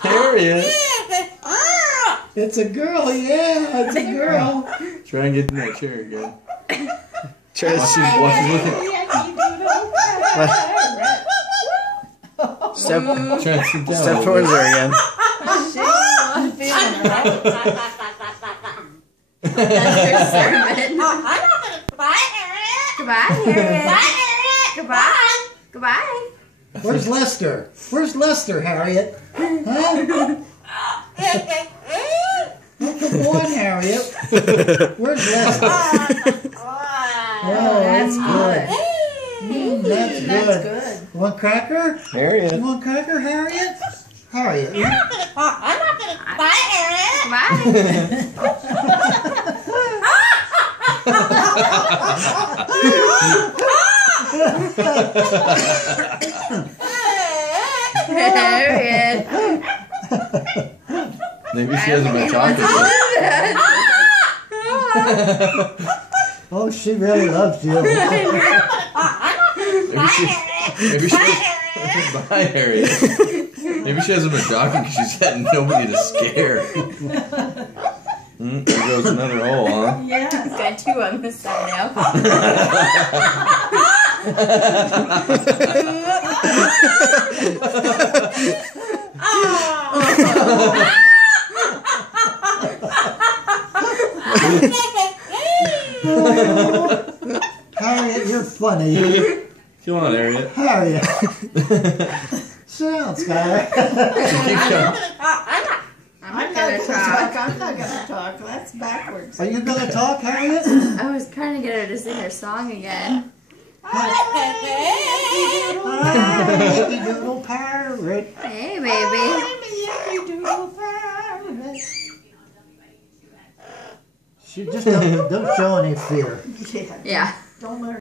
Harriet. It's a girl, yeah, it's a girl. Try and get in that chair again. Try to Watch see. she's looking. Step, Try and sit down. step towards her again. That's your sermon. Goodbye, Harriet. Goodbye, Harriet. Goodbye. Goodbye. Where's Lester? Where's Lester, Harriet? Huh? Come on, Harriet. Where's Lester? Oh, That's good. That's That's good. good. You want cracker? Harriet. You want cracker, Harriet? Harriet. I'm not gonna. Bye, Harriet. Bye. Harriet. Maybe she hasn't been talking. Oh, she really loves you. Maybe she Bye, Harriet. Maybe she hasn't been talking because she's had nobody to scare. There goes another hole, huh? Yeah. He's got two on this side now. Harriet, you're funny. Come on, Harriet. Harriet. Sit down, Skylar. I'm not gonna talk. I'm not gonna talk. That's backwards. Are you gonna talk, Harriet? I was trying to get her to sing her song again. Hi, little parrot. Hey, baby. She just don't show any fear. Yeah. Yeah. Don't let her.